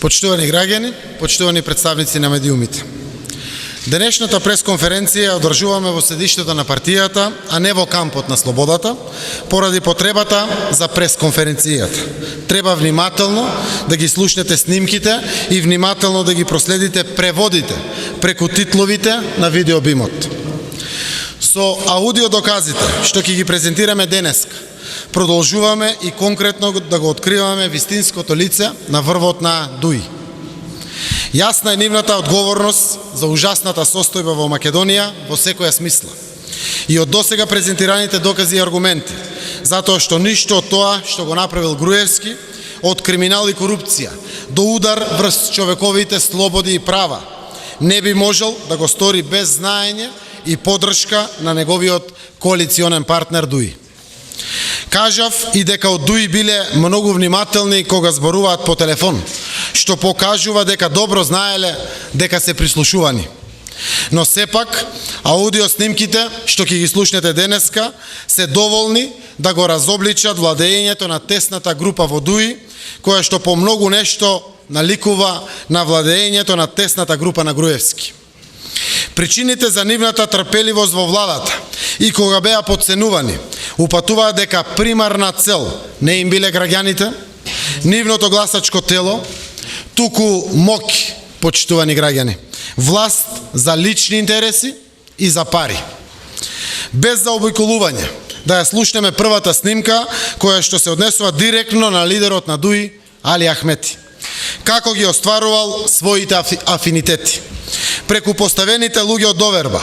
Почитувани граѓани, почитувани представници на медиумите. Денешната пресконференција одржуваме во седиштето на партијата, а не во кампот на слободата, поради потребата за пресконференцијата. Треба внимателно да ги слушнете снимките и внимателно да ги проследите преводите преку титловите на видеобимот. Со аудио доказите што ќе ги презентираме денеска, продолжуваме и конкретно да го откриваме вистинското лице на врвот на Дуи. Јасна е нивната одговорност за ужасната состојба во Македонија во секоја смисла. И од досега презентираните докази и аргументи, затоа што ништо од тоа што го направил Груевски, од криминал и корупција до удар врз човековите слободи и права, не би можел да го стори без знаење и поддршка на неговиот коалиционен партнер Дуи. Кажав и дека од Дуи биле многу внимателни кога зборуваат по телефон, што покажува дека добро знаеле дека се прислушувани. Но сепак, аудио снимките што ќе ги слушнете денеска се доволни да го разобличат владеењето на тесната група во Дуи, која што по многу нешто наликува на владеењето на тесната група на Груевски. Причините за нивната трпеливост во владата и кога беа подценувани, упатуваат дека примарна цел не им биле граѓаните, нивното гласачко тело, туку моќ, почитувани граѓани, власт за лични интереси и за пари. Без заобиколување, да ја слушнеме првата снимка која што се однесува директно на лидерот на Дуи, Али Ахмети. Како ги остварувал своите афинитети. Преку поставените луѓе од доверба.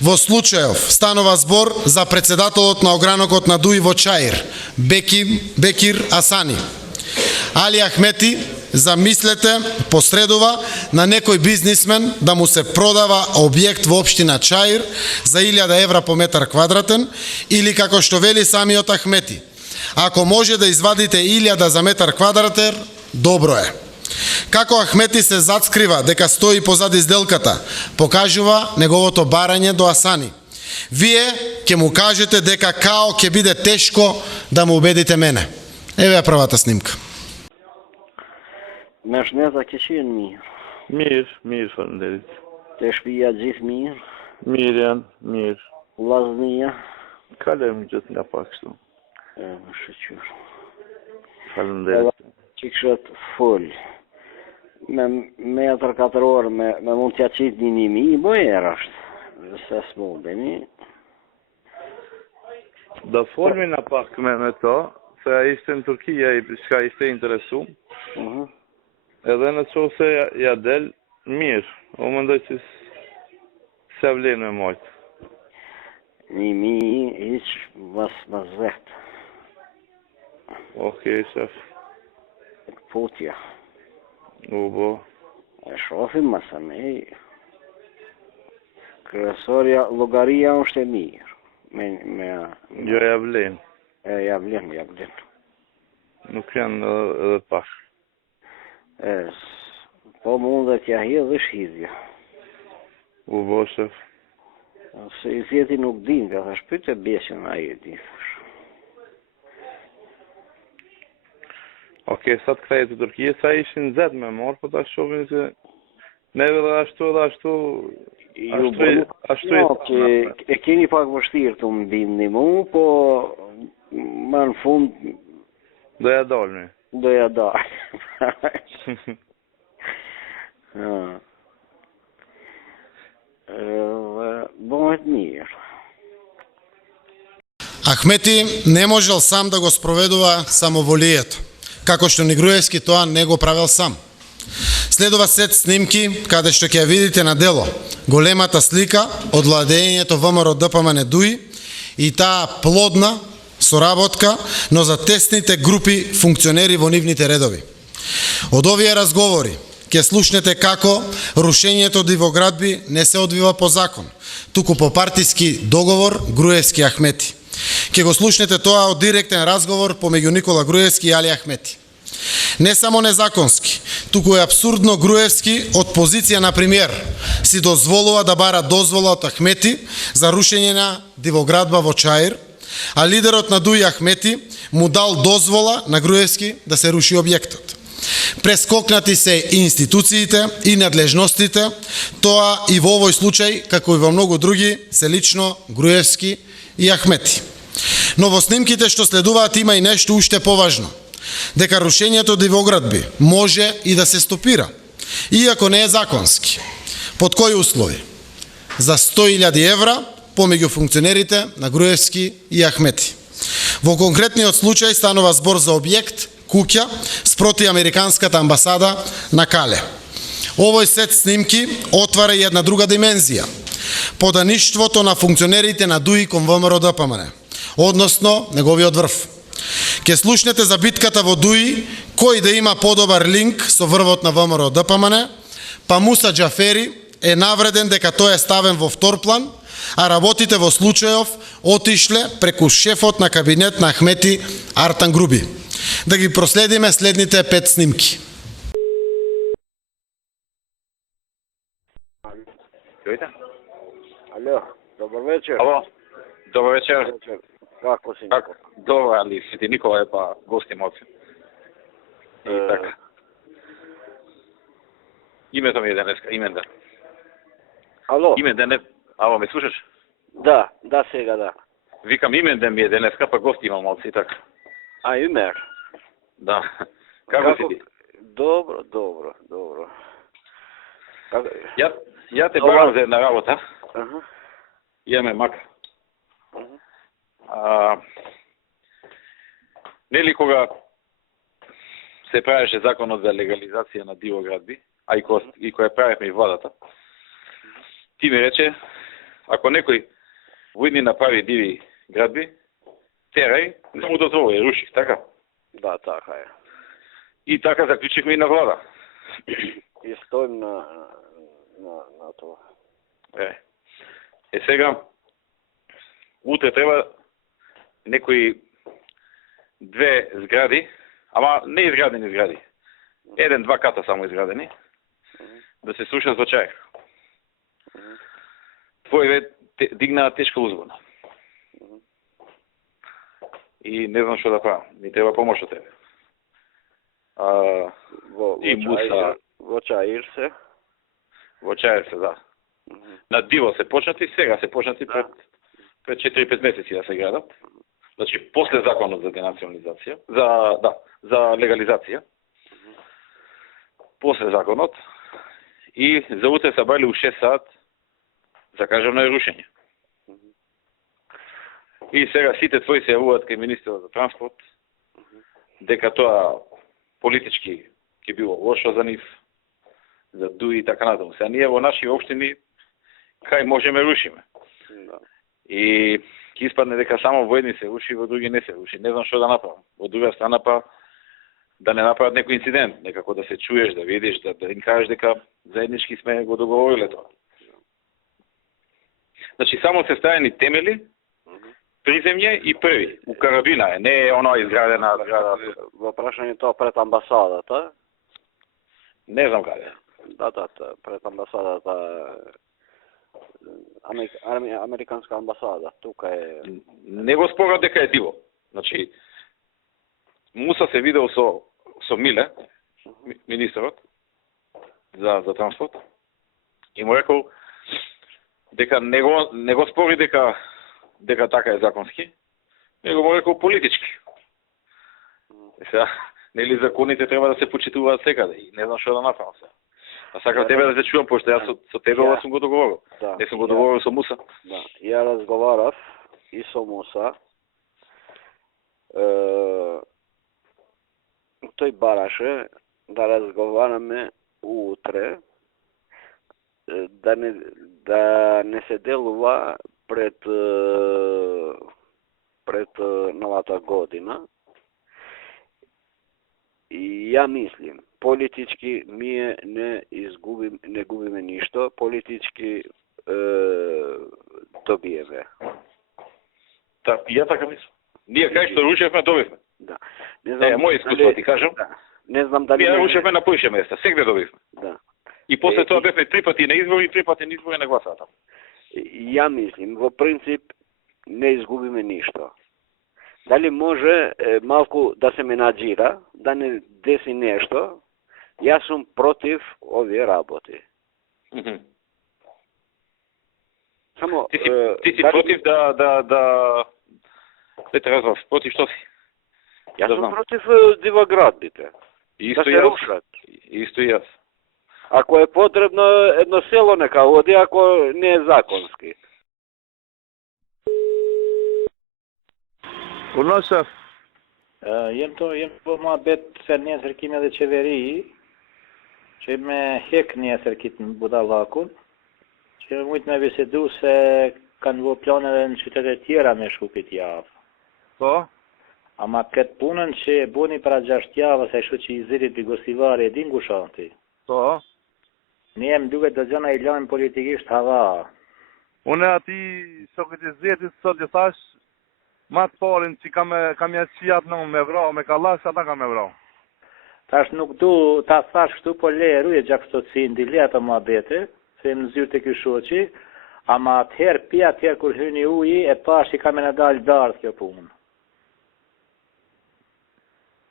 Во случајов станува збор за председателот на огранокот на Дуи во Чаир, Бекир Асани. Али Ахмети, замислете, посредува на некој бизнисмен да му се продава објект во општина Чаир за 1000 евра по метар квадратен, или како што вели самиот Ахмети, ако може да извадите 1000 за метар квадратен, добро е. Како Ахмети се зацкрива дека стои позади сделката, покажува неговото барање до Асани. Вие ќе му кажете дека као ќе биде тешко да му убедите мене. Еве ја првата снимка. Me shneta ke qenë mirë. Mirë, faleminderit. Te shtëpia gjithë mirë. Mirë janë, mirë. Vllaznia. Kalojmë gjithë nga pak kështu. Më shqyr. Faleminderit. Që këshët full. Me metër katëror, me mund t'ja qitë 1.000, bojer është. Se s'mundemi. Do folmi na pak me to, se a ishte në Turkija i shka ishte interesu. Edhe në qo se ja del, mirë. O më ndoj që se vlen me mojtë. 1.000, hiq mas vetë. Okej, shef. Putja. U bo. E shofim masa me. Kryesorja, logaria është e mirë. Jo ja vlen. Ja vlen. Nuk janë edhe pak. Po mundet ja hidhë dhe shhidhja. U bo, shef. Se i zjeti nuk din, ka thash pyte beshin a i di. Okej, sa të kthejë të Turkije, sa ishin zed me morë, po ta shohin se neve dhe ashtu e keni pak vështirë të më bindni mu, po më në fund do ja dalmi. Do ja dalmi. Bëhet mirë. Ахмети не можел сам да го спроведува самоволието, како што ни Груевски тоа не го правил сам. Следува сет снимки, каде што ќе ја видите на дело големата слика од владеењето ВМРО ДПМН Дуи и таа плодна соработка, но за тесните групи функционери во нивните редови. Од овие разговори ќе слушнете како рушењето дивоградби не се одвива по закон, туку по партиски договор Груевски Ахмети. Ќе го слушнете тоа од директен разговор помеѓу Никола Груевски и Али Ахмети. Не само незаконски, туку е абсурдно Груевски од позиција на премиер си дозволува да бара дозвола од Ахмети за рушење на дивоградба во Чаир, а лидерот на Дуи Ахмети му дал дозвола на Груевски да се руши објектот. Прескокнати се и институциите и надлежностите, тоа и во овој случај, како и во многу други, се лично Груевски и Ахмети. Но во снимките што следуваат има и нешто уште поважно, дека рушењето дивоградби може и да се стопира, иако не е законски. Под кои услови? За 100.000 евра помеѓу функционерите на Груевски и Ахмети. Во конкретниот случај станува збор за објект, куќа, спроти Американската амбасада на Кале. Овој сет снимки отвара и една друга димензија. Подаништвото на функционерите на ДУИ кон ВМРО ДПМН, односно неговиот врв. Ке слушнете за битката во ДУИ, кој да има подобар линк со врвот на ВМРО ДПМН, па Муса Џафери е навреден дека тој е ставен во втор план, а работите во случајов отишле преку шефот на кабинет на Ахмети Артан Груби. Да ги проследиме следните 5 снимки. Алло, добар вечер. Ало, добар вечер. Како си? Как? Добро, али си ти Никола е па гости моци. И така. Името ми е денеска, Именден. Ало? Именден е... Ало, ме слушаш? Да, сега да. Викам Именден ми е денеска, па гости имам моци и така. А, Имер? Да. Како си ти? Добро. Ја те барам за една работа. Аха. Имаме мак. Нели кога се правеше законот за легализација на дивоградби, а и која правевме и владата, ти ми рече, ако некој во идни направи диви градби, терај, не му дозволи, руших, така? Да, така е. И така заклучивме и на влада. И стоим на тоа. Сега, утре треба некои 2 згради, ама не изградени згради, 1-2 ката само изградени, да се слушат звучај. Твој дигнаа тешка узбуна. И не знам што да правам. Ми треба помош од тебе. И Муса... Во Чаир се? Во Чаир се, да. На диво се почнати, сега се почнати пред 4-5 месеци да се градат. Значи, после законот за денационализација, за легализација. После законот. И за утре се бали у 6 сат закажано е рушење. И сега сите твои се јавуваат кај министерот за транспорт, дека тоа политички ќе било лошо за нив, за ДУИ и така натаму. Сега ние во наши општини кај можеме рушиме. И ќе испадне дека само во едни се руши, во други не се руши. Не знам што да направам. Од друга страна па да не направат некој инцидент, некако да се чуеш, да видиш, да им кажеш дека заеднички сме го договориле тоа. Значи само се ставени темели, приземје и први. У карабина е, не е оно изградена зграда. Во прашањето пред амбасадата? Не знам каде. Да, пред амбасадата. Американска амбасада, тука е... Не го спорам дека е диво. Значи, Муса се видел со Миле, министерот, за транспорт, и му рекол дека не го спори дека така е законски, него му рекол политички. Сега, нели законите треба да се почитуваат секаде и не знам што да направам сега. А сакам тебе да се чувам, пошто јас со тебе ова сум го договорил. Не сум го договорил со Муса. Да, ја разговарав и со Муса. Тој бараше да разговараме утре, да не се делува пред новата година. И ја мислим, политички ние не губиме ништо, политички добиеме. Ја така мислам. Ние кај што рушевме, добивме. Да. Мој искуство ти кажам. Да. Не знам дали... Ние рушевме на поише места, сегде добивме. Да. И после тоа бевме 3 пати на избори и 3 пати на избори на гласата. Ја мислим, во принцип не изгубиме ништо. Дали може малку да се менаџира, да не деси нешто, Ja sam protiv ove rabote. Samo... Ti si protiv da... Petar Razov, protiv što si? Ja Da sam znam. protiv da ga gradite. Isto Da i se ja. rušat. Isto i ja. Ako je potrebno, jedno selo neka vodi, ako ne je zakonski. Urnor shef. Jem po muhabet se nesër kemi edhe qeveri që me hek nesër kitë në budallakun, që mujtë me bisedu se kanë vë planeve në qytetet tjera me shku këtë javë. Po? Ama këtë punën që e boni para 6 javës, e shu që i zirit për Gosivari e din gushanti. Po? Ne jem duke do gjëna i lajmë politikisht hava. Unë ati shokët e zetit sot i thash, ma të parin që kam ja qijat në me vrau, me kallash, ata kam me vrau. Tash nuk du, ta thash kështu po le ruje gjakstocin, di le ato muhabete, se më zyrë të ky shoqi, ama atëherë pi atëherë kur hyni uji, e pash i kam e në dalë dardh kjo punë.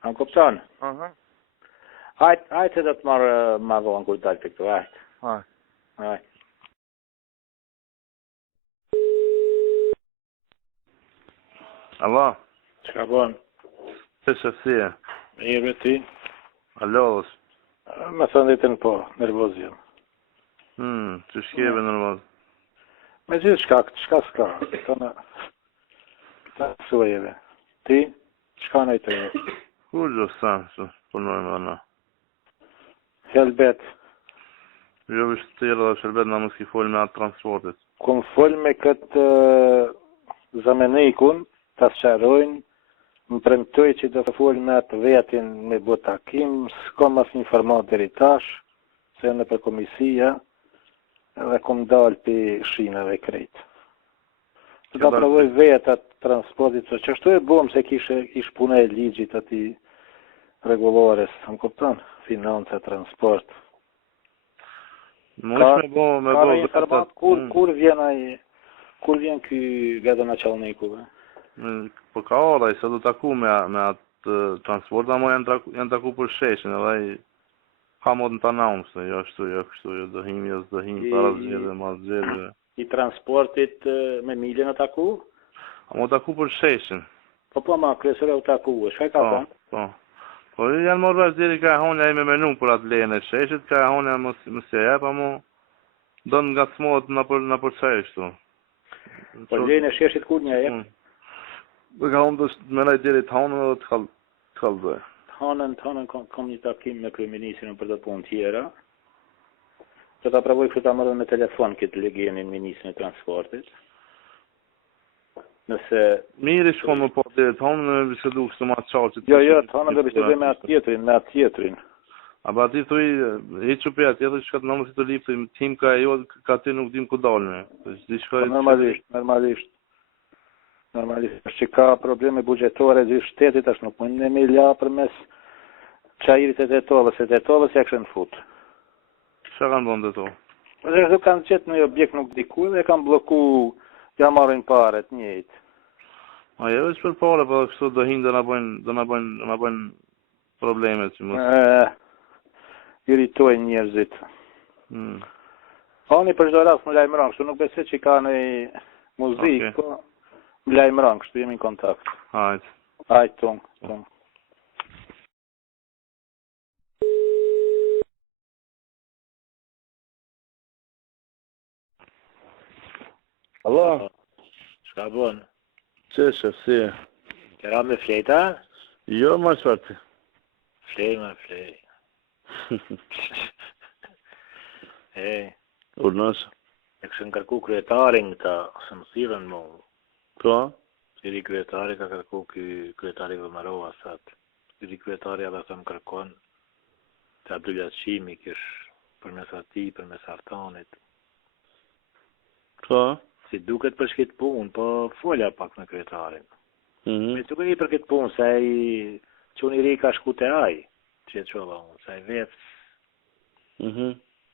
A më kupton? Aha. Hajtë se do të marrë ma vonë kur dalë për këtu, hajtë. Hajtë. Alo, Çka bon? që shefësie? Mirë ti? Alo, Me thënë ditën po, nervoz jam. që shkjeve nërmoz? Me gjithë çka s'ka, këta suajeve. Ti? Çka në i të jo? Kur gjo sa, që punojmë dhe na? Helbet. Jo vishë të tjera dhe shërbet na mëski folë me atë transportit. Kom fol me këtë zamenikun, ta sqarojnë, më premtoj që do të fol me atë vetin me bo takim, s'kam as një format deri tash, se në për komisia, edhe kom dalë për shinave krejt. Do ta provoj vetë atë transportit, që ashtu e bom se kish puna e ligjit ati regulores, më kupton? Financa, transport. Më është me bo... informat, kur vjen ky gradonaçelniku? Po ka ora, se do taku me atë transport, ama janë taku për sheshin, edhe i ka mod në të naumë, se jo kështu, jo dëhim, para zgjedhje, ma zgjedhje. I transportit me miljen e taku? Ama taku për sheshin. Po ma, kryesore u taku, shka ka thënë? Po janë morë vesh diri ka honja i me menu për atë lejën e sheshit, ka honja mësje jep, ama do nga smot në për sheshtu. Po lejën e sheshit kur një jep? Dhe ka honë të menaj diri të honën dhe të kalzoj. Hanën kom një takim me kryeministrin për të punë tjera. Do ta provoj kështu ta marrë me telefon këtë legjenin ministrin e transportit. Nëse... Mirë shko më po diri të honën me bisedu kështu ma të qarë që të... Jo, të honën do bisedu me atë tjetrin. A ba ti thuj, i që për atë tjetër që ka të nëmë si të lipë, tim ka jo, ka ti nuk dim ku dalën. Normalisht, që ka probleme bugjetore gjithë shtetit, është nuk mund në me la për mes qajirit e Tetovës, e Tetovës ja kështë në fut. Qa kanë bënë Tetovë? Dhe kanë qëtë në objekt nuk diku dhe kanë bloku, ja marrin paret njëjtë. A jo veç për pare, po kështu do hinë dhe na bëjnë problemet që mos. Iritojnë njerëzit. Oni për çdo rast më lajmëron, kështu nuk besoj që ka në muzikë, po më lajmëron, kështu jemi në kontakt. Hajt, tung. Alo? Shka bon? Që shefësie? Kera me flejta? Jo, ma shfarti. Flej. Urnës? E kështë në kërku kryetarin këta, se më thirën mu. Po? Siri kryetari ka kërku kryetari Vëmarova sat. Siri kryetari edhe të më kërkon të Abdullat Shimi kish përmes ati, përmes Artanit. Po? Si duket për shkit punë, po folja pak me kryetarin. Me duke i për këtë punë, se i që unë i ri ka shku të aj, që e qova unë, se i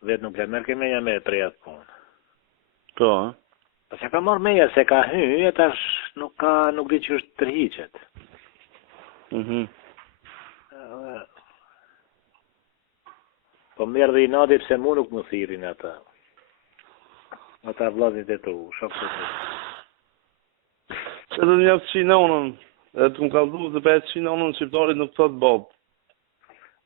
vetë nuk le mërke meja me prej atë punë. Po? Po se ka marrë meja se ka hy, e tash nuk di që është tërhiqet. Помер и надеп се монук мусири на та влазите ту, шапто. Edhe një jaftë Qinonën, e të më kaldu dhe për Qinonën shqiptarit nuk thot bob.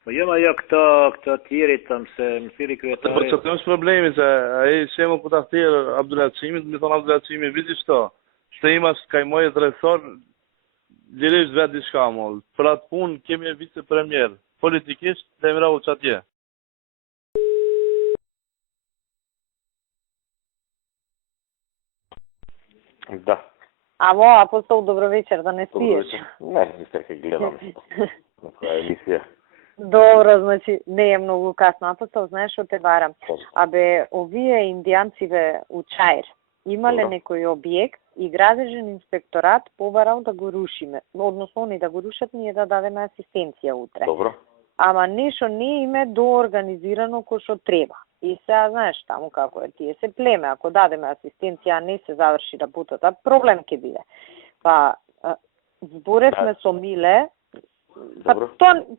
Po jema ja këta tjerit tam se mësiri Për kryetari. që të është problemi se ai shemë ku ta thjerë Abdulhaqimit, mi thonë Abdulhaqimi, vidi shto, shte ima shkaj mojë dresor, lirisht vetë diçka mollë. Për atë punë kemi e vice premier, politikisht, dhe emra u që atje. Да. Ало, Апостол, добро вечер, да не Добро спиеш. вечер. Не, не се гледам на која емисија. Добро, значи, не е многу касно. Апостол, знаеш што те барам? Абе, овие индијанциве у Чаир, имале Добро. некој објект и градежен инспекторат побарал да го рушиме. Односно, они да го рушат, ние да дадеме асистенција утре. Добро. Ама нешто не име доорганизирано кој што треба. И сега, знаеш, таму како е, тие се племе, ако дадеме асистенција, а не се заврши работата, проблем ќе биде. Па, зборевме со Миле, па Добро.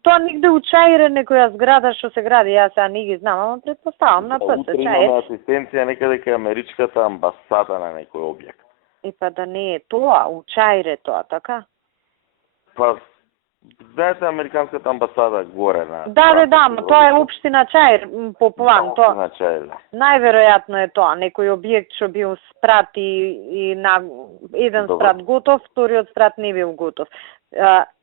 тоа нигде у Чаир е некоја зграда што се гради, јас сега не ги знам, ама предпоставам на ПЦ Утре Чаир. имаме асистенција некаде кај Америчката амбасада на некој објект. И па да не е тоа, у Чаир е тоа, така? Па, знаете Американската амбасада горе на... Да, ама тоа е општина Чаир, по план, тоа. Значај, да. Најверојатно е тоа, некој објект што бил спрат и на еден Добро. спрат готов, вториот спрат не бил готов.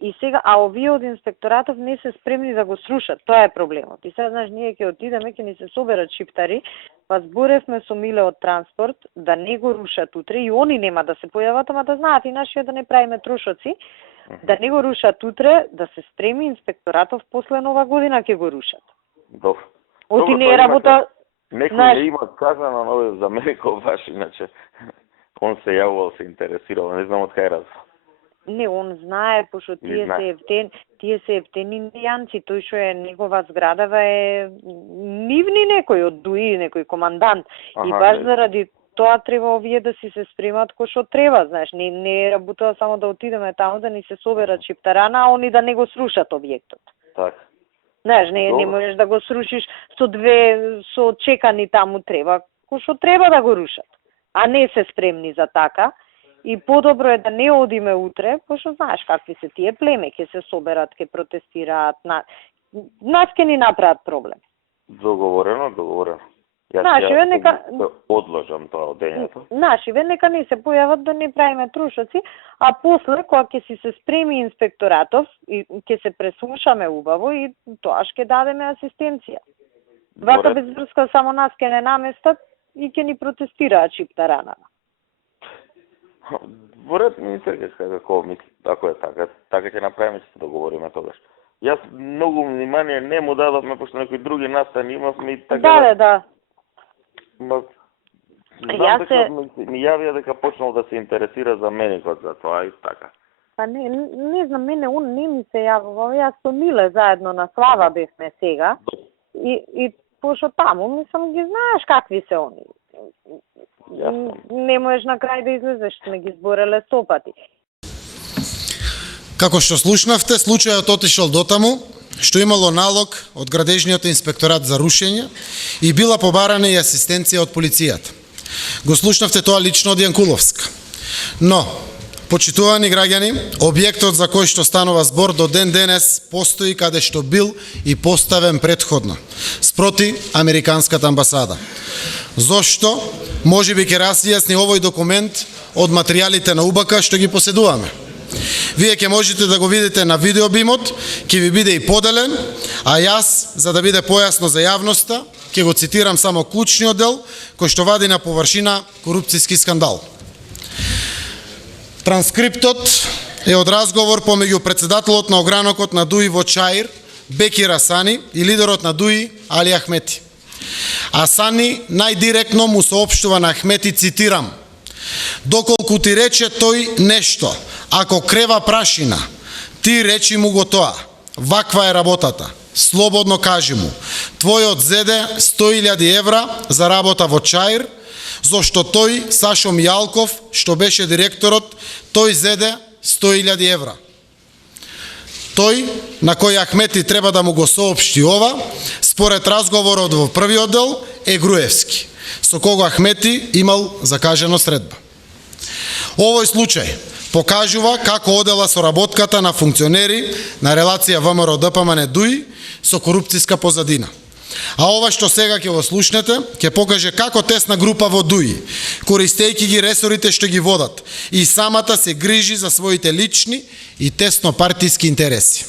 И сега, овие од инспекторатов не се спремни да го срушат, тоа е проблемот. И сега, знаеш, ние ќе отидеме, ќе ни се соберат шиптари, па зборевме со Миле од транспорт да не го рушат утре и они нема да се појават, ама да знаат и нашиот да не правиме трошоци, да не го рушат утре, да се спреми инспекторатов после нова година ќе го рушат. Добро. Оти Добро, не е тоа работа. Некој знаеш- не има казано, но за мене кој баш, иначе он се јавувал, се интересирал, не знам од кај разбрав. Не, он знае, пошто Не знае. тие се ефтени индијанци, тој што е негова зградава е нивни некој од ДУИ, некој командант. И Аха, баш не. заради тоа треба овие да си се спремат кој што треба, знаеш, не е работа само да отидеме таму да ни се соберат шиптарана, а они да не го срушат објектот. Така. Знаеш, не Добро. можеш да го срушиш со чекани таму треба, кој што треба да го рушат, а не се спремни за така. И подобро е да не одиме утре, пошто знаеш какви се тие племе, ќе се соберат, ќе протестираат, нас ќе ни направат проблем. Договорено. Јас Знаеш, ќе нека- одложам тоа одењето. Нашиве нека не се појават да не правиме трушоци, а после кога ќе си се спреми инспекторатов и ќе се преслушаме убаво и тоа ќе дадеме асистенција. Вака Добре. без врска само нас ќе не наместат и ќе ни протестираат шипtaранава. Воред министерка како мисли, ако е така ќе направиме, ќе се договориме тогаш. Јас многу внимание не му дадовме, пошто некои други настани имавме и така Да. Ма, Јас знам дека се- ми јавија дека почнал да се интересира за меникот за тоа и така. Па не знам, мене он не ми се јавува. Јас со Миле заедно на слава бевме сега. И пошто таму, мислам, ги знаеш какви се они. Јасно. Не можеш на крај да излезеш, сме ги збореле 100 пати. Како што слушнавте, случајот отишол дотаму, што имало налог од градежниот инспекторат за рушење и била побарана и асистенција од полицијата. Го слушнавте тоа лично од Јанкуловска. Но, почитувани граѓани, објектот за кој што станува збор до ден денес постои каде што бил и поставен предходно, спроти Американската амбасада. Зошто? Може би ќе разјасни овој документ од материјалите на УБК што ги поседуваме. Вие ќе можете да го видите на видеобимот, ќе ви биде и поделен, а јас, за да биде појасно за јавноста, ќе го цитирам само клучниот дел, кој што вади на површина корупцијски скандал. Транскриптот е од разговор помеѓу председателот на огранокот на ДУИ во Чаир, Бекир Асани, и лидерот на ДУИ, Али Ахмети. Асани најдиректно му соопштува на Ахмети, цитирам: "Доколку ти рече тој нешто, ако крева прашина, ти речи му го тоа. Ваква е работата. Слободно кажи му. Твојот зеде 100.000 евра за работа во Чаир, зашто тој, Сашо Мијалков, што беше директорот, тој зеде 100.000 евра." Тој, на кој Ахмети треба да му го соопшти ова, според разговорот во првиот дел, е Груевски, со кого Ахмети имал закажено средба. Овој случај покажува како одела соработката на функционери на релација ВМРО-ДПМН ДУИ со корупцијска позадина. А ова што сега ќе го слушнете, ќе покаже како тесна група во ДУИ, користејќи ги ресорите што ги водат, и самата се грижи за своите лични и тесно партиски интереси.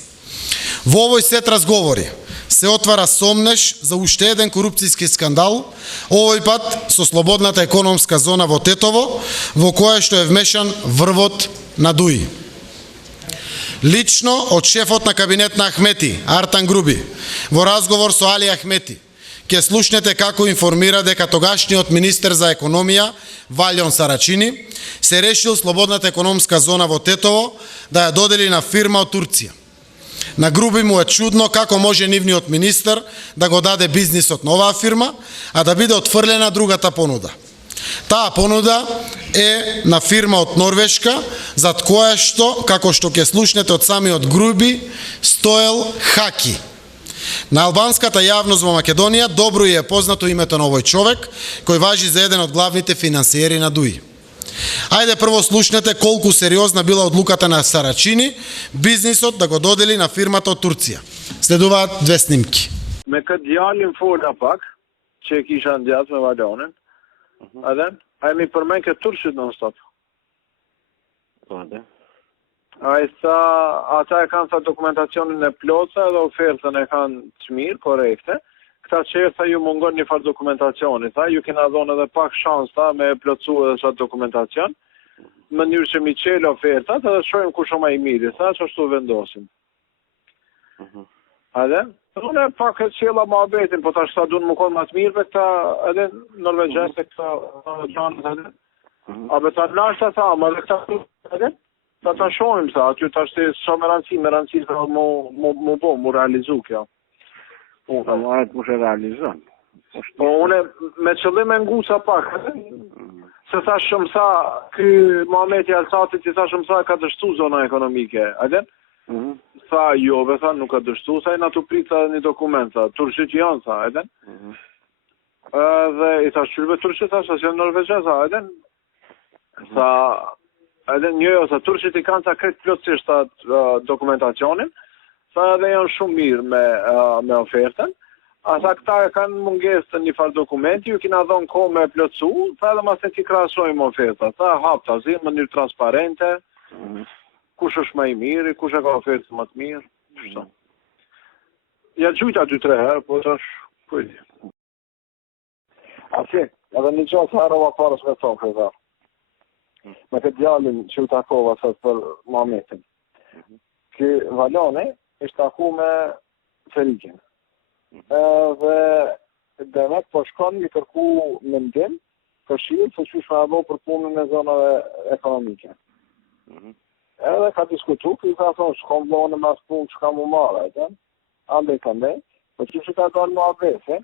Во овој сет разговори се отвара сомнеш за уште еден корупцијски скандал, овој пат со слободната економска зона во Тетово, во која што е вмешан врвот на ДУИ. Лично од шефот на кабинет на Ахмети, Артан Груби, во разговор со Али Ахмети, ќе слушнете како информира дека тогашниот министер за економија, Валјон Сарачини, се решил слободната економска зона во Тетово да ја додели на фирма од Турција. На Груби му е чудно како може нивниот министер да го даде бизнисот на оваа фирма, а да биде отфрлена другата понуда. Таа понуда е на фирма од Норвешка, зад која што, како што ќе слушнете од самиот Груби, стоел Хаки. На албанската јавност во Македонија добро е познато името на овој човек, кој важи за еден од главните финансиери на ДУИ. Ајде прво слушнете колку сериозна била одлуката на Сарачини бизнисот да го додели на фирмата од Турција. Следуваат две снимки. Me këtë djalin fola pak, që e kisha ndjat me Valonën, edhe, a mi përmen këtë turshit non stop. A i tha, ata e kanë sa dokumentacionin e plotësa edhe ofertën e kanë të mirë, korekte. Këta që tha ju mungon një farë dokumentacioni, tha, ju kena dhonë edhe pak shans ta me plotësu edhe sa dokumentacion, në mënyrë që mi qelë ofertat edhe shojmë ku shumë i miri, tha, që ashtu vendosim. Edhe? Unë e pak e qela ma betin, po ta shta du në më konë matë mirë, këta edhe Norvegjes e këta Norvegjanët edhe. A be ta nashta tha, ma dhe këta edhe, ta shojmë sa, aty ta shte shumë me rëndësi sa mu realizu kjo. Unë mu shë realizon. Po unë me qëllim e ngusa pak, se tha shumë sa, ky Muhameti Alsatit i tha shumë sa ka dështu zona ekonomike, edhe? Tha jo, tha nuk ka dështu, sa i na tu prita një dokument, sa turshit janë, sa, edhe? Dhe i tha shqyrbe turshit, sa që Norvegje, sa, edhe? Sa, edhe njëjo, sa turshit i kanë sa kretë plotësisht dokumentacionin, sa edhe janë shumë mirë me oferten, a sa këta kanë munges të një farë dokumenti, ju kina dhonë ko me plotësu, sa edhe mas në ti krasojmë oferta, sa hap të zi, më njërë transparente, kush është më i mirë, kush e ka ofertë më të mirë, shto. Ja gjujta 2-3 herë, po të është kujti. Asi, edhe një gjatë herëva parës me thonë këtë. Me këtë djalin që u takova sot për Muhametin. Ky Valoni ishtë taku me Ferikin. Dhe demet po shkon një kërku mendim, këshirë se që shma abo për punën e zonave ekonomike. Edhe ka diskutu, këj ka thonë, shkom vlonë me asë punë që ka mu marë, ande ka ndej, po që ka dalë mu abese,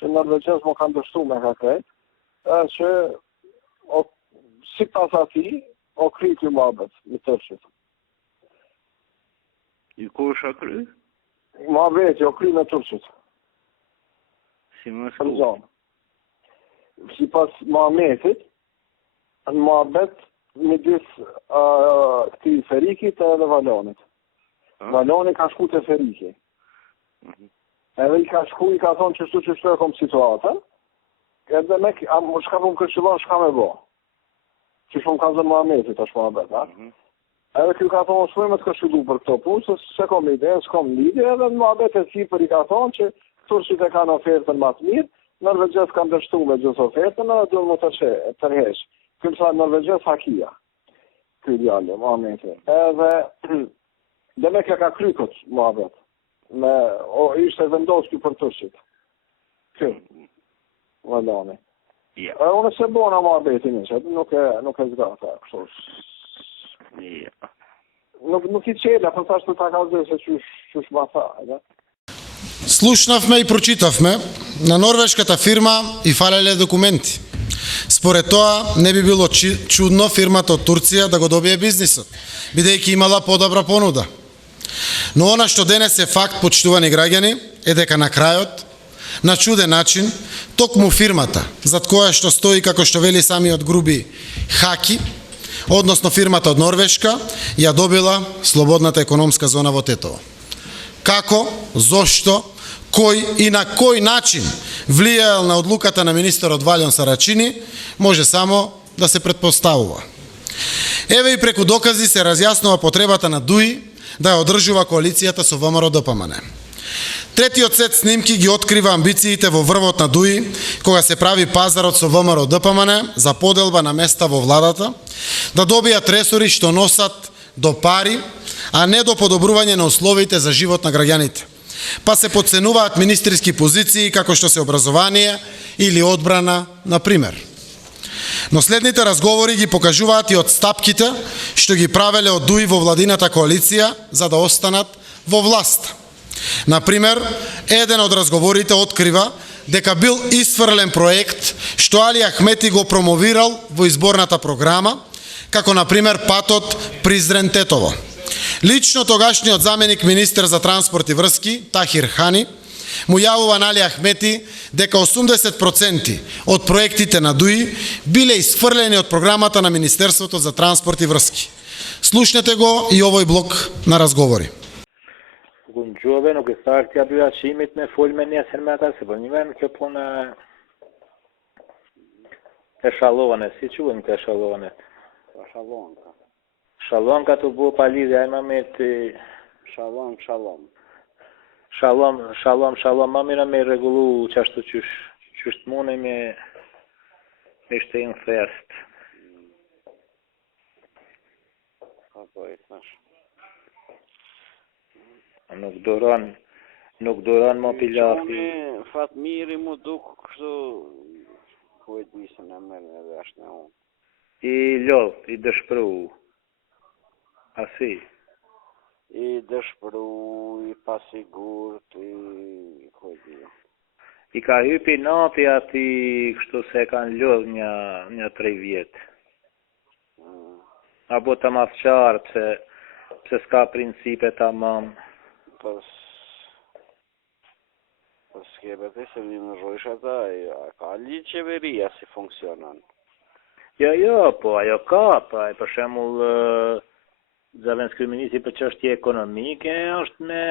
që Norvegjes mu kanë dështu me ka krejt, që si pas ati, o kryt ju mu abet, në tërshit. I ku është kry? Mu abet, o kryt në tërshit. Si më Në zonë. Si pas Muhametit, në Muhabet, midis këti Ferikit edhe Valonit. Valoni ka shku të Feriki. Edhe i ka shku, i ka thonë qështu e kom situatën, edhe me shka po më kërshilon, shka me bo. Qështu më ka zënë Muhametit është Muhabet, ha? Edhe kjo ka thonë, shme me të këshillu për këto punë, se kom ide, s'kom lidhe, edhe në Muhabet e Sipër i ka thonë që turshit e kanë ofertën ma të mirë, Norvegjes kanë dështu me gjithë ofertën, edhe duhet më të tërhesh. Këmë sa Norvegjes Hakia, këj djallë, Muhameti. Edhe, dhe me ka kry këtë Muhabet. Ishte vendos kjo për tërshit. Këj, Valoni. Unë se bona Muhabeti njështë, nuk e zgata, kështu. Nuk i qela, për thashtë të ta ka dhe se qysh ma tha, edhe. Слушнавме и прочитавме на норвешката фирма и фалеле документи. Според тоа не би било чудно фирмата од Турција да го добие бизнисот, бидејќи имала подобра понуда. Но она што денес е факт, почитувани граѓани, е дека на крајот, на чуден начин, токму фирмата, зад која што стои, како што вели самиот Груби, Хаки, односно фирмата од Норвешка, ја добила слободната економска зона во Тетово. Како, зошто, кој и на кој начин влијаел на одлуката на министерот Валјон Сарачини, може само да се претпоставува. Еве и преку докази се разјаснува потребата на ДУИ да ја одржува коалицијата со ВМРО ДПМН. Третиот сет снимки ги открива амбициите во врвот на ДУИ, кога се прави пазарот со ВМРО ДПМН за поделба на места во владата, да добијат ресори што носат до пари, а не до подобрување на условите за живот на граѓаните. Па се подценуваат министерски позиции како што се образование или одбрана, на пример. Но следните разговори ги покажуваат и отстапките што ги правеле од ДУИ во владината коалиција за да останат во власт. Например, еден од разговорите открива дека бил исфрлен проект што Али Ахмети го промовирал во изборната програма, како например патот Призрен-Тетово. Лично тогашниот заменик министер за транспорт и врски, Тахир Хани, му јавува на Али Ахмети дека 80% од проектите на ДУИ биле исфрлени од програмата на Министерството за транспорт и врски. Слушнете го и овој блок на разговори. Gjuve nuk e tharë t'ja dy aqimit me full me nesër me ata, se po një venë kjo puna e shalone, si quen të shalone? Shalonka. Shalonka të bu pa lidhja e ma me të... Shalom. Shalom, ma mira me regulu qashtu qysht mune me shtenë fest. Apo e thash. Nuk duron më pilafi. Fatmiri mu duk kështu ku e di se në mërë në vesh në unë. I lodh, i dëshpru. Asi. I dëshpru, i pasigurt, i ku e di. I ka hypi nati ati kështu se kanë lodh një 3 vjetë. Apo të masqarë pse s'ka principe ta mamë. Pas skebete se një në rojsh ata, ka li qeveria si funksionan. Jo, po, ajo ka, pa, për shemull, Zëvendës kryeministri për çështje ekonomike është me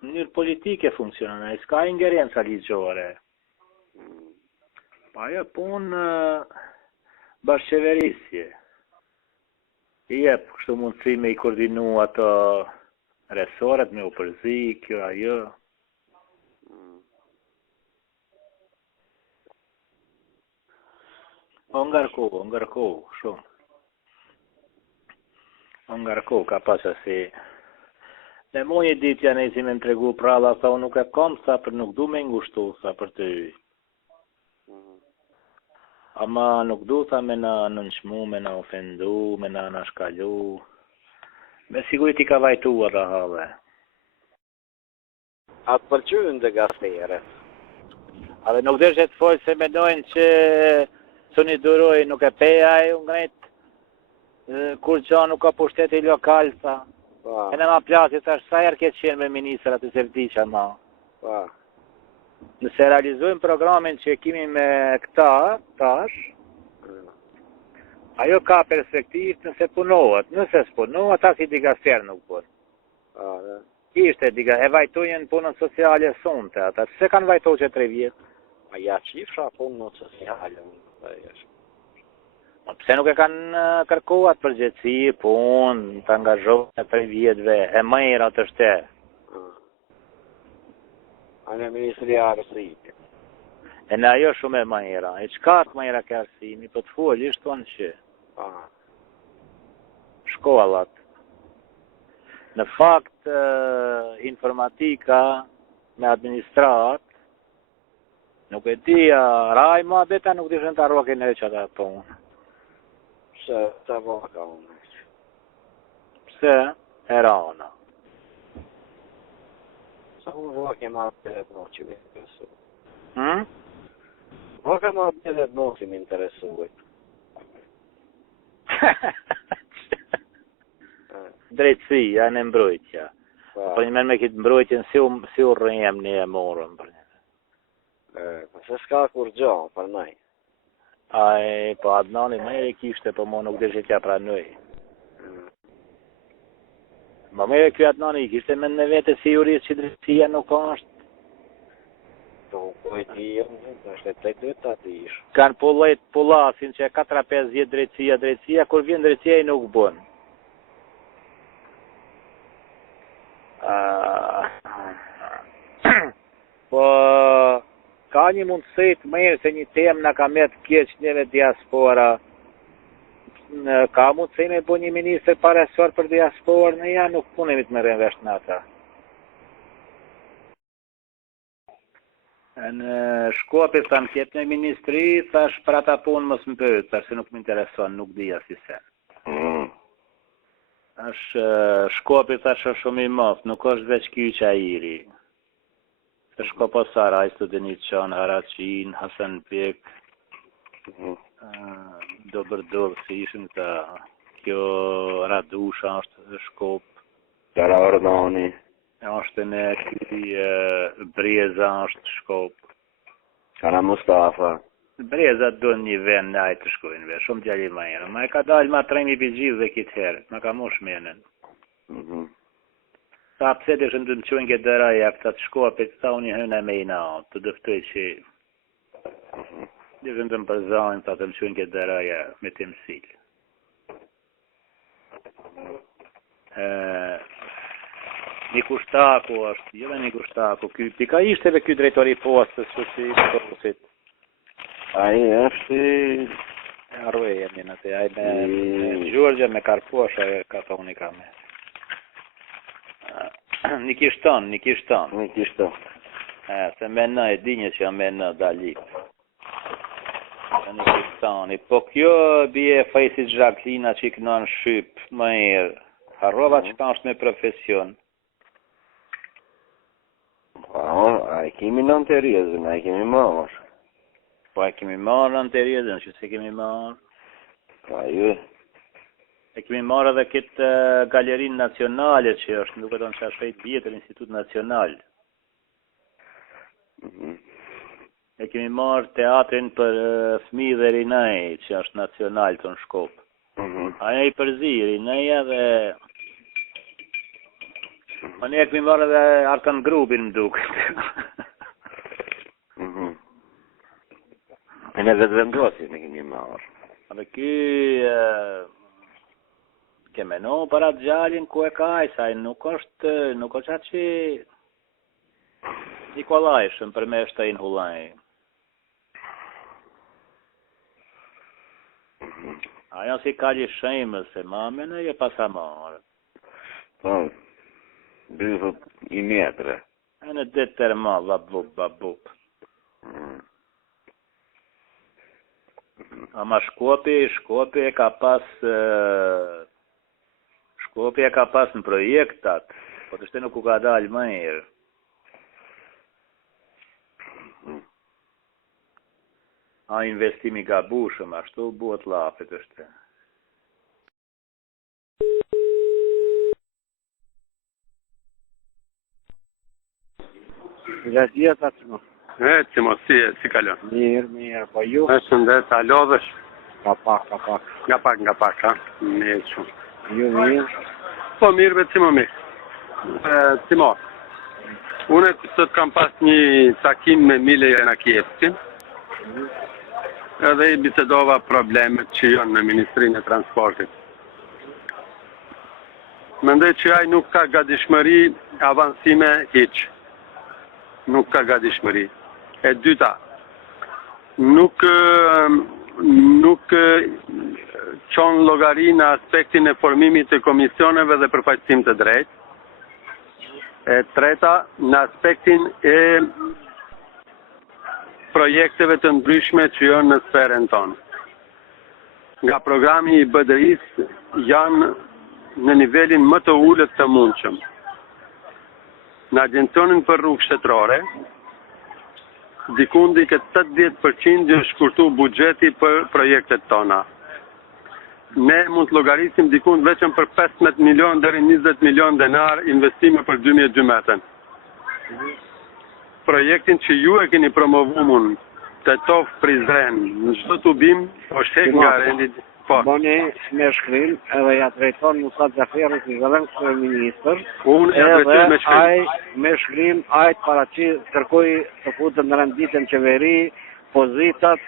mënyrë politike funksionan, ai s'ka ingerenca ligjore. Pa ajo punë bashkëqeverisje. I jep kështu mundësi me i koordinu ato resoret, me u përzi, kjo ajo. O ngarku, shumë. O ngarku, ka pasë si... Ne mu një ditë janë e si me më tregu pralla, sa unë nuk e kom, sa për nuk du me ngushtu, sa për të y. Ama nuk du sa me na nënçmu, me na ofendu, me na nashkalu. Me sigurit i ka vajtu atë have. Atë përqyën dhe gaztere. A dhe nuk dhe që të folë se menojnë që së një duroj nuk e peja e ungrejt, kur që nuk ka pushteti lokal, sa. E në ma plasit është sa erë këtë qenë me ministrat e Sevdiqa ma. Nëse realizojmë programin që kemi me këta, tash, ajo ka perspektivë nëse punohet. Nëse s'punohet, as i digaster nuk pun. Ishte, e vajtojnë punën sociale sonte, ata se kanë vajtoj që 3 vjetë? A ja qifra punën sociale. Pse nuk e kanë kërkuat përgjithësi, punë, të angazhohet e 3 vjetëve, e mëjra të shte. Anë e Ministri Arsimit. E në ajo shumë e mëjra. E qka të mëjra ke arsimi, për të folë, ishtë tonë që. Shkollat. Në fakt, informatika me administrat, nuk e dija, raj ma beta nuk dishën të arroke në që ata punë. Pse të vaka unë? Pse? E rana. Sa unë vake ma bete të që më interesu. Vaka ma bete të që më interesu. Drejtësia, në mbrojtja. Po një me këtë mbrojtjen si u rrëjem një e morëm. Po se s'ka kur gjo, për nej. Ai, po Adnani më e kishte, po mo nuk dhe që t'ja pranoj. Më me e kjo Adnani i kishte me në vete si jurisë që drejtësia nuk është. Po kujti është e të dyta ti ish. Kanë pullasin që 4-5 drejtësia, kur vjen drejtësia i nuk bën. Po ka një mundësi të mirë se një temë na ka met keq neve diaspora. Ka mundësi me bo një ministër paresor për diasporë, në ja nuk punemi të merrem vesh në ata. Në Shkopit thamë kjetë në ministri, thash për ata punë mos më pëtë, thash se nuk më intereson, nuk dhja si se. Shkopit thash është shumë i moftë, nuk është veç kyqa iri. Se Shkoposara, a i studenit qanë, Haracin, Hasan Bek, do bërdovë si ishën këta, kjo Radusha është Shkop. Qara Ordoni. është në Breza është Shkop. Qara Mustafa. Breza do një vend në ajtë të shkojnë ve, shumë gjalli ma jenë. Ma e ka dalë ma 3.000 për gjithë dhe kitë herë, ma ka mosh menën. Sa pse të shënë të më qënë këtë dëraja, këta të Shkopit, sa unë i hëna me i na, të dëftoj që dhe shënë të më përzajnë, sa të më qënë këtë dëraja me të mësilë. Nikushtaku është, jo dhe Nikushtaku, pika ishte dhe ky drejtori postës, që si i posit. Ai është Arruje jemi në të, ai me Gjurgja, me Karposha, ka thonë unë i ka me. Nikishton. Se me në e dinje që me në dalit. Nikishtoni, po kjo bje fejsit Zhaklina që i kënon Shqip, më erë. Harrova që ka është me profesion. Po, a i kemi në të rjezën, a i kemi marrë. Po, a i kemi marrë në të rjezën, që se kemi marrë. Pa ju. E kemi marrë edhe këtë galerinë nacionale që është, nuk e tonë që është fejt vjetër, Institut Nacional. E kemi marrë teatrin për fëmijë dhe rinaj, që është nacional të në Shkop. Aja i përzi, rinaja dhe... Po ne e kemi marrë edhe Arkan Grubin më duke. E në vetë vendosit në kemi marrë. Dhe ky... Kemeno për atë gjallin ku e ka i saj, nuk është atë që... Nikolajshëm për me shtajnë hullaj. Ajo si kalli shëjmë se mamen e pasa marë. Po, bëhët i metre. E në ditë tërma, babup. Ama Shkopi e ka pas... Shkopi e ka pas në projektat, po të shte nuk u ka dalë më herë. A investimi gabushëm, ashtu buhet lafet është. Gjatë atë më. Cimo, si kalon? Mirë, po ju? Shëndet, a lodhësh? Ka pak. Nga pak, ha? Mirë shumë. Ju mirë? Po mirë, be Cimo mirë. Cimo, unë të kam pas një takim me Mile Janakjevskin, edhe i bisedova problemet që janë në Ministrinë e Transportit. Mendoj që ai nuk ka gatishmëri avansime hiç. Nuk ka gatishmëri. E dyta, nuk qonë llogari në aspektin e formimit të komisioneve dhe përfaqësim të drejtë. E treta, në aspektin e projekteve të ndryshme që janë në sferën tonë. Nga programi i BDI-s janë në nivelin më të ullët të mundshëm. Në Agjencionin për Rrugë Shtetërore, dikundi këtë 80% është shkurtu buxheti për projektet tona. ne mund të llogarisim dikun veçëm për 15 milion deri 20 milion denar investime për 2012. Projektin që ju e keni promovuar Tetov Prizren, në çdo tubim është hek nga rendi. Po. Boni me shkrim edhe ja drejton Musa Xhaferit i zëvendës ministër. Unë ja drejtoj me shkrim. Ai me shkrim ai paraqit kërkoi të futet në renditën qeveri pozitat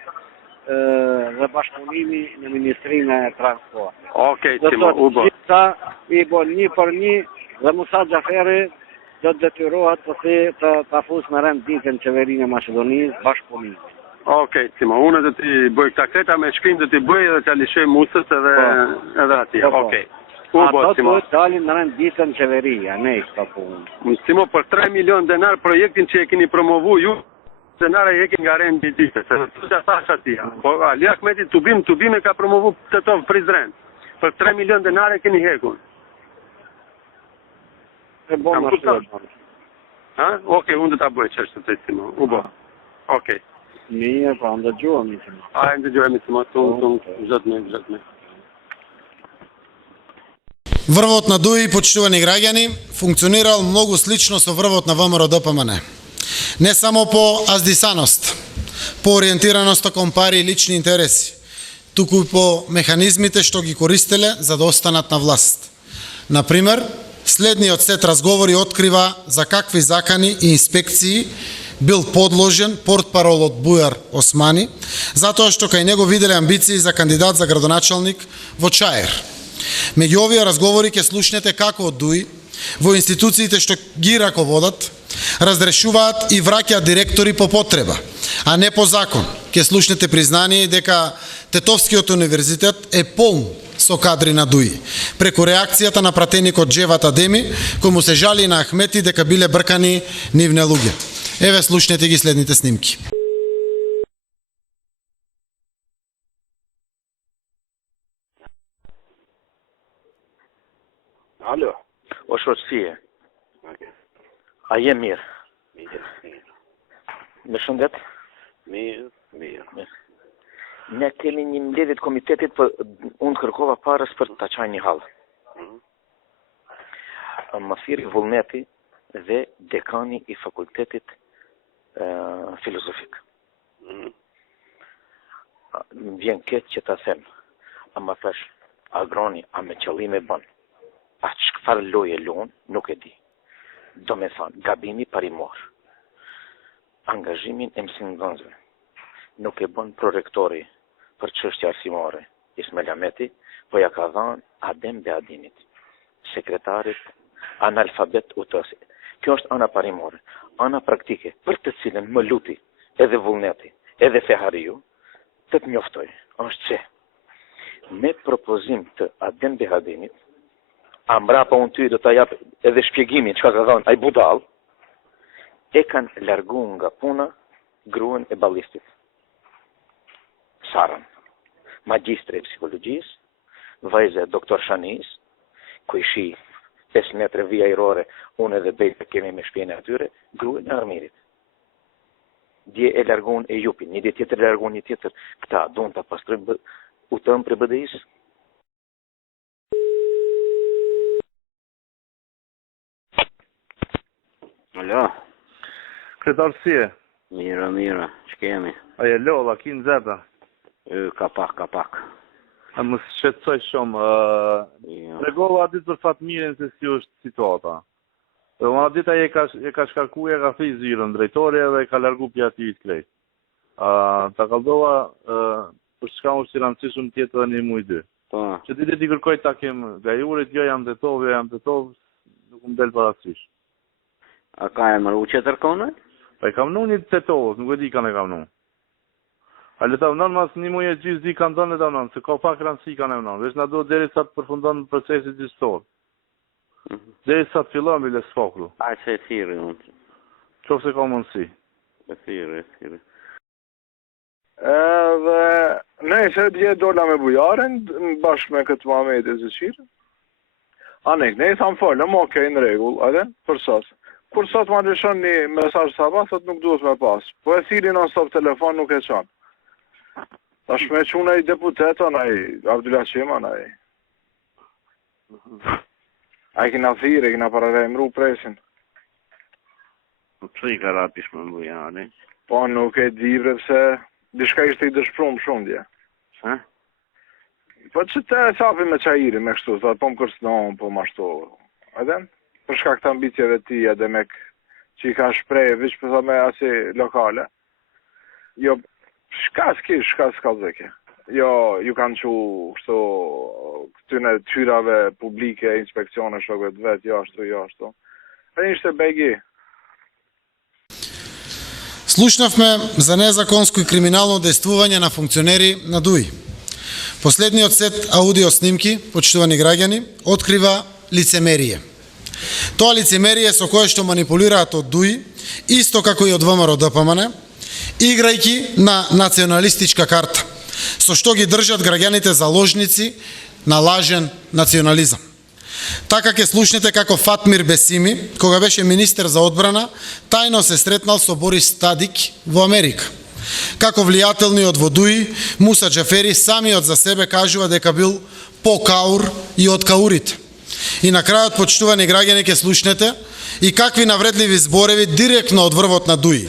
dhe bashkëpunimi në Ministrinë e Transportit. Okej, Timo, u bë. Gjitha i bon një për një dhe Musa Xhaferi do të detyrohet të fusë në renditën qeverinë e Maqedonisë bashkëpunimi. Okej, Timo, unë do t'i bëj këta kreta me shkrim, do t'i bëj edhe t'ja lishoj Musës edhe atje. Okej. U bë, Timo. Ato dalin në renditën qeveria, ne këta punë. Timo, për 3 milion denar projektin që e keni promovu ju, denare e hekin nga rendi dite, se të që thash atia. Po, Ali Ahmeti tubim e ka promovu Tetov Prizren. Për 3 milion denare keni hekun. E bon ashtu. Ha? Okej, unë do t'a bëj çështë të Timo. U bë. Okej. Mirë, pa ndëgjohemi. A, ndëgjohemi, Timo, zotme. Врвот на ДУИ, почитувани граѓани, функционирал многу слично со врвот на ВМРО ДПМН. Не само по аздисаност, по ориентираност кон пари и лични интереси, туку и по механизмите што ги користеле за да останат на власт. Например, следниот сет разговори открива за какви закани и инспекции бил подложен портпаролот Бујар Османи, затоа што кај него виделе амбиции за кандидат за градоначалник во Чаир. Меѓу овие разговори ќе слушнете како од ДУИ во институциите што ги раководат разрешуваат и враќаат директори по потреба, а не по закон. Ќе слушнете признание дека Тетовскиот универзитет е полн со кадри на ДУИ, преку реакцијата на пратеникот Джеват Адеми, кој му се жали на Ахмети дека биле бркани нивне луѓе. Еве слушнете ги следните снимки. Alo. O shoqësie. A je mirë? Mirë. Me shëndet? Mirë. Ne kemi një mbledhje të komitetit, për unë kërkova parës për ta çaj një hall. Më thiri vullneti dhe dekani i fakultetit filozofik. Më vjen keq që ta them, a më thash, agroni, a me qëllime bën. A çfarë loje lon, nuk e di. Do me thënë, gabimi parimor. Angazhimin e mësimdhënësve nuk e bën prorektori për çështje arsimore Ismail Ahmeti, po ja ka dhënë Adem Beadinit, sekretarit analfabet utësi. Kjo është ana parimore, ana praktike, për të cilën më luti edhe vullneti, edhe fehariu, të të njoftoj, është që me propozim të Adem Beadinit, a mbrapa unë ty do të jap edhe shpjegimin çka ka dhënë ai budall, e kanë largu nga puna gruan e ballistit. Sarën, magjistre e psikologjisë, vajza e doktor Shanis, ku ishi 5 metre vija ajrore, unë edhe bejtë kemi me shpjene atyre, gruan e armirit. Dje e largun e jupin, një dje tjetër e largun një tjetër, këta duan të pastrojnë utëm për BDI-s. Alo. Kretarësie. Mira, që kemi? A je lolla, ki në zeta? Ka pak. A më shqetësoj shumë. Regova ditë për Fatmirin se si është situata. Më dita e ka shkarku e ka fi zyrën drejtore dhe ka largu pjati të krejt. Ta kaldova për shka është i rëndësishëm tjetë dhe një muj 2. Që ditë t'i kërkoj takim gajurit, jo jam të tovë, nuk më delë parasysh. A ka e mëru që tërkone? Pa i kam nu një të tovës, nuk e di kanë e kam nu. A le ta vënon mas një muj e gjysë di kanë donë le ta vënon, se ka pak rëndësi kanë e vënon. Vesh na do deri sa të përfundon procesit gjyqësor. Deri sa të fillon bile sfoklu. A që e thiri unë? Qofë se ka mundësi. E thiri. Edhe nëse dje dola me bujaren, bashkë me këtë Muhamedi Zëqirë. Anek, ne i thamë folëm, okej, në regull, edhe, për sot. Kur sot ma lëshon një mesazh sabah, thot nuk duhet me pas. Po e thiri non stop telefon, nuk e qanë. Tash me quna i deputet, Abdullah Qeman, a i kina thirë, i kina pararemru presin. Pse I ka rapish me mbujane? Po nuk e di bre pse dishka ishte I dëshprum shumë dje. Ha? Po që te sapi me qajiri me kështu, sa po më kërsnon, po më ashtu. Edhe? Për shka këta ambicjeve ti edhe me që I ka shprej, vish përsa me asi lokale. Jo, shka s'ka zeke. Jo, ju kanë që kështu këtyne tyrave publike, inspekcione, shokve të vetë, jo ashtu. E ishte begi. Слушнавме за незаконско и криминално действување на функционери на ДУИ. Последниот сет аудио снимки, почитувани граѓани, открива лицемерие. Тоа лицемерие со кое што манипулираат од ДУИ, исто како и од ВМРО ДПМН, играјќи на националистичка карта, со што ги држат граѓаните заложници на лажен национализам. Така ќе слушнете како Фатмир Бесими, кога беше министер за одбрана, тајно се сретнал со Борис Тадик во Америка. Како влијателниот во ДУИ, Муса Џафери самиот за себе кажува дека бил по-каур и од каурите. И на крајот, почитувани граѓани, ќе слушнете и какви навредливи збореви директно од врвот на ДУИ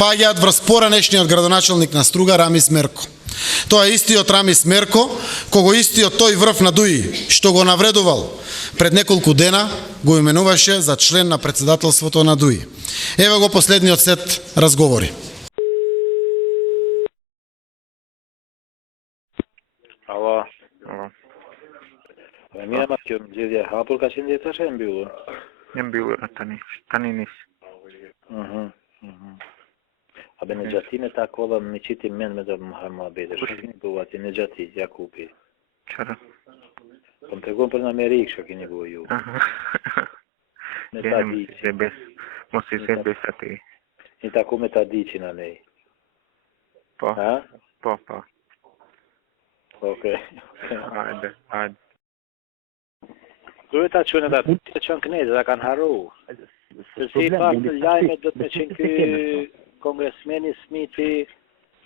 паѓаат врз поранешниот градоначалник на Струга Рамис Мерко. Тоа е истиот Рамис Мерко, кого истиот тој врв на ДУИ, што го навредувал пред неколку дена, го именуваше за член на председателството на ДУИ. Еве го последниот сет разговори. Alo. Minä matkin zgjedhja hapur ka qenë djeta që e mbyllur? E mbyllur tani nis. A be në gjatin e takolla në qiti men me do Muhammabete, shkini bu ati në gjati, Jakupi. Qara? Po më tregon për në Amerikë që keni bu ju. Me ta diqin. Mos I se bes ati. Një taku me ta diqin a nej. Po. Ha? Po. Okej. Hajde. Duhet ta qënë ata, të qënë knezë, ta kanë haru. Se si pas të lajme do të me qenë ky kongresmeni Smithi,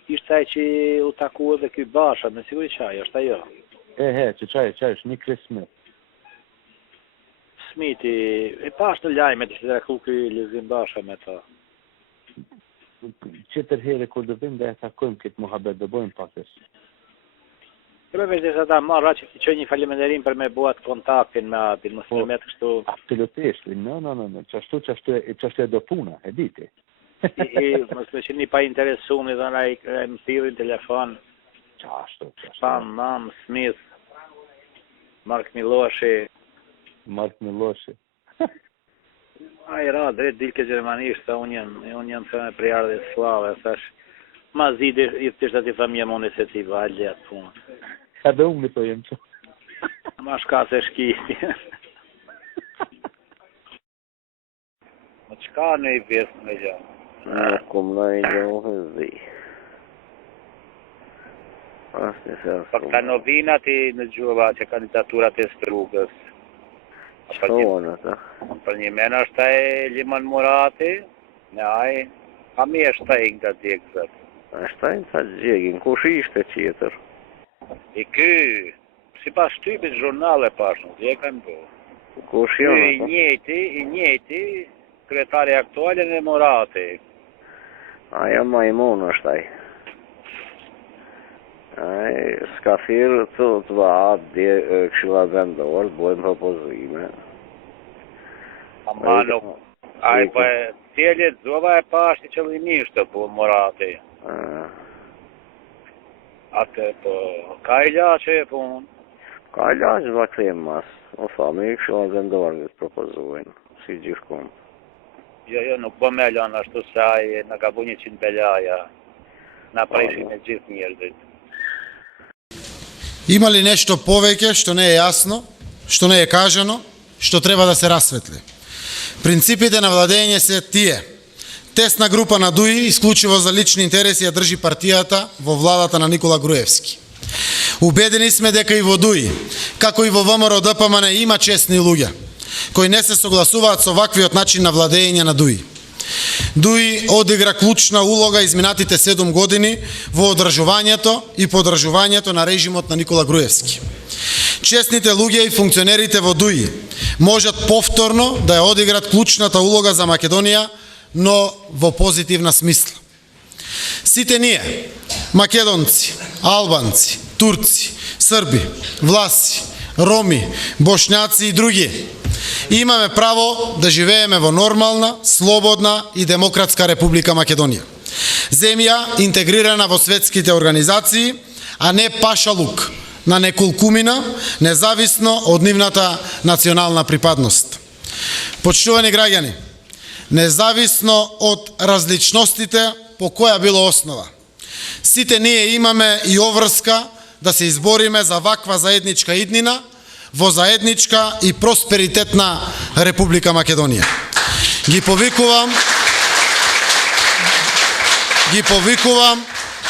ishte ai që u takua dhe ky Basha, me siguri qaj, është ajo. Që qaj është një Chris Smith. Smithi, e pas të lajme të që ku ky Lezim Basha me ta. Qëtër herë kur do vim dhe e takojmë këtë muhabet dhe bojmë pakës. Kërë veç dhe sa ta marra që ti qoj një falimenderim për me buat kontaktin me atin, mos në metë kështu... Absolutisht, no, qashtu e do puna, e diti. Mos me që një pa interesumi dhe na I më thirin telefon. Qashtu. Mam, Smith, Mark Miloshi. A I ra, drejt dilke gjermanisht, unë jam thëme prejardhe slave, thash, ma zidi I tishtë ati familje moni se ti valje atë punë. Edhe unë në të jemë që. Ma shka se shkiti. Ma qka në I vesë me gja? Kum në I gjohë zi. Pak ta novinat I në gjuva që kandidaturat e Strugës. Qëtonë ata? Për një men është e Liman Murati, ne aj, a mi është ta I nga djekëzat. Është ta I nga djekën, kush ishte qëtër? I ky, si pas shtypit zhurnale pashën, djekën po. Kush janë ata? I njëti, kretari aktuale në Murati. Aja majmun është ai. S'ka thirë të vaat këshilla vendor, të bojmë propozime. Ama nuk, ai po e tjelit zova e pashti qëllimisht të po Murati. Atë po, ka I laqe e punë? Ka I laqe va këthejmë mas. O thami, këshilla vendor në të propozojnë, si gjithkumë. Jo, nuk po me lanë ashtu se ai në ka bu 100 belaja. Na preshin e gjithë njerëzit. Има ли нешто повеќе што не е јасно, што не е кажано, што треба да се расветли? Принципите на владење се тие. Тесна група на ДУИ, исклучиво за лични интереси, ја држи партијата во владата на Никола Груевски. Убедени сме дека и во ДУИ, како и во ВМРО ДПМН има честни луѓе, кои не се согласуваат со ваквиот начин на владење на ДУИ. Дуи одигра клучна улога изминатите 7 години во одржувањето и поддржувањето на режимот на Никола Груевски. Честните луѓе и функционерите во ДУИ можат повторно да ја одиграт клучната улога за Македонија, но во позитивна смисла. Сите ние, македонци, албанци, турци, срби, власи, роми, бошњаци и други, имаме право да живееме во нормална, слободна и демократска Република Македонија. Земја интегрирана во светските организации, а не пашалук на неколкумина, независно од нивната национална припадност. Почитувани граѓани, независно од различностите по која било основа, сите ние имаме и обврска да се избориме за ваква заедничка иднина во заедничка и просперитетна Република Македонија. Ги повикувам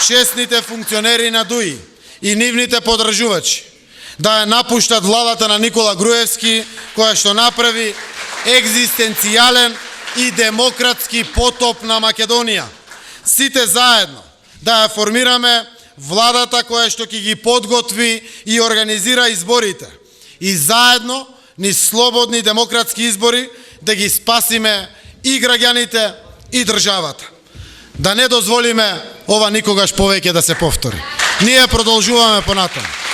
честните функционери на ДУИ и нивните поддржувачи да ја напуштат владата на Никола Груевски, која што направи екзистенцијален и демократски потоп на Македонија. Сите заедно да ја формираме владата која што ќе ги подготви и организира изборите и заедно низ слободни демократски избори да ги спасиме и граѓаните и државата. Да не дозволиме ова никогаш повеќе да се повтори. Ние продолжуваме понатаму.